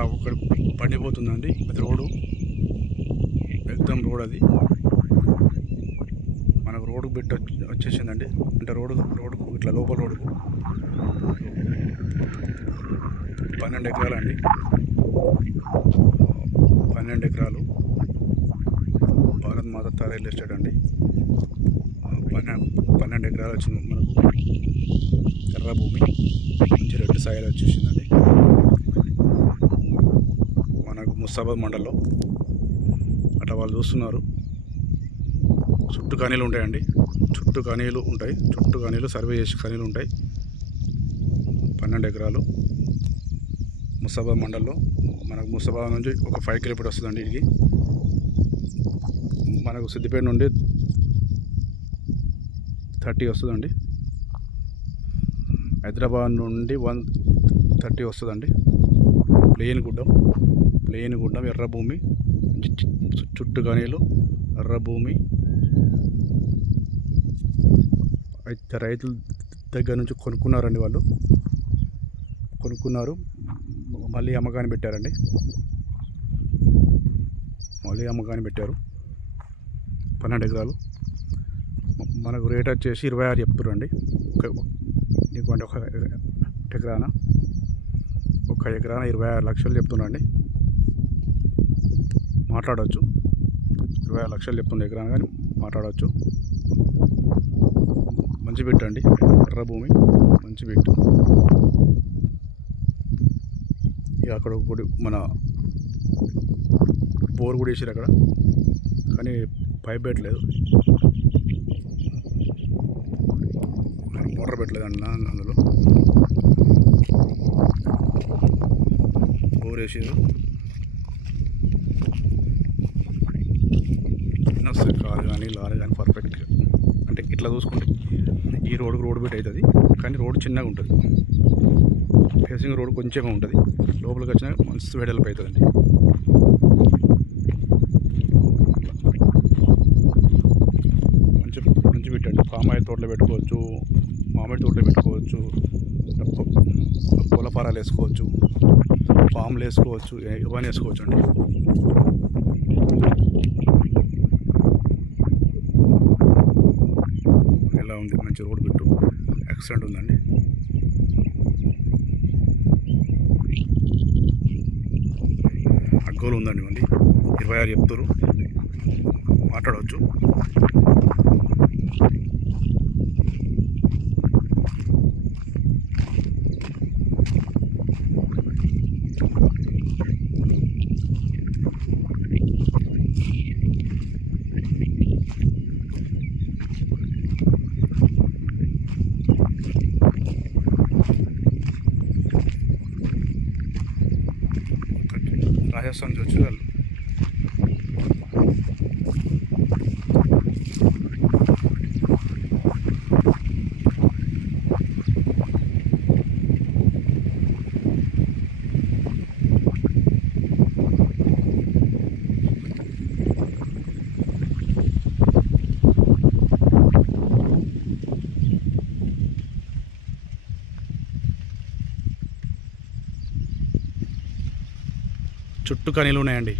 అట్లా ఒకటి పండిపోతుందండి. అది రోడ్డు ఎగ్జామ్ రోడ్, అది మనకు రోడ్డుకు పెట్టి వచ్చేసిందండి. అంటే రోడ్డుకు ఇట్లా లోపల రోడ్డుకు 12 ఎకరాలు అండి. 12 ఎకరాలు భారత్ మాత రియల్ ఎస్టేట్ అండి. 12 ఎకరాలు వచ్చింది మనకు. ఎర్ర భూమి, మంచి రెడ్ సాయిల్ వచ్చేసిందండి మనకు ముస్తాబాద్ మండల్లో. అట్లా వాళ్ళు చూస్తున్నారు. చుట్టూ కనీలు ఉంటాయండి, చుట్టూ కనీలు సర్వే చేసి కనీలు ఉంటాయి. 12 ఎకరాలు ముస్తాబాద్ మండల్లో. మనకు ముస్తాబాద్ నుంచి ఒక 5 కిలోమీటర్ వస్తుందండి. ఇది మనకు సిద్దిపేట నుండి 30 వస్తుందండి. హైదరాబాద్ నుండి 130 వస్తుందండి. ప్లెయిన్ గుడ్డం ఎర్ర భూమి, చుట్టూ కనీలు, ఎర్ర భూమి. అయితే రైతుల దగ్గర నుంచి కొనుక్కున్నారండి వాళ్ళు. మళ్ళీ అమ్మకాన్ని పెట్టారండి. మళ్ళీ అమ్మకాన్ని పెట్టారు. 12 ఎకరాలు మనకు రేట్ వచ్చేసి 26 చెప్తుర్రండి. నీకంటే ఒక ఎకరాన 26 లక్షలు చెప్తున్నాండి. మాట్లాడవచ్చు. 26 లక్షలు చెప్తుండే ఎకరాన, కానీ మాట్లాడవచ్చు. మంచి పెట్టండి, ఎర్ర భూమి మంచి పెట్టు. ఇక అక్కడ ఒకటి మన బోర్ కూడా వేసారు అక్కడ, కానీ పైప్ పెట్టలేదు, మోటార్ పెట్టలేదు అన్న. అందులో బోర్ వేసారు. కారు కానీ లారీ కానీ పర్ఫెక్ట్గా, అంటే ఇట్లా చూసుకుంటే ఈ రోడ్డు బిట్ అవుతుంది, కానీ రోడ్డు చిన్నగా ఉంటుంది. ఫేసింగ్ రోడ్ కొంచెంగా ఉంటుంది. లోపలికి వచ్చినా మంచి వెడల్పు అవుతుందండి. మంచి పెట్టండి. పామాయిల్ తోటలో పెట్టుకోవచ్చు, మామిడి తోటలో పెట్టుకోవచ్చు, పూల ఫారాలు వేసుకోవచ్చు, ఫామ్లు వేసుకోవచ్చు, ఇవన్నీ వేసుకోవచ్చు అండి. ఎలా ఉంది? మంచి రోడ్ బిట్టు, ఎక్సలెంట్ ఉందండి. అగ్గోలు ఉందండి. మళ్ళీ 26 చెప్తారు, మాట్లాడవచ్చు. రాజస్థాన్ నుంచి వచ్చి వాళ్ళు చుట్టూ కనీలు ఉన్నాయండి.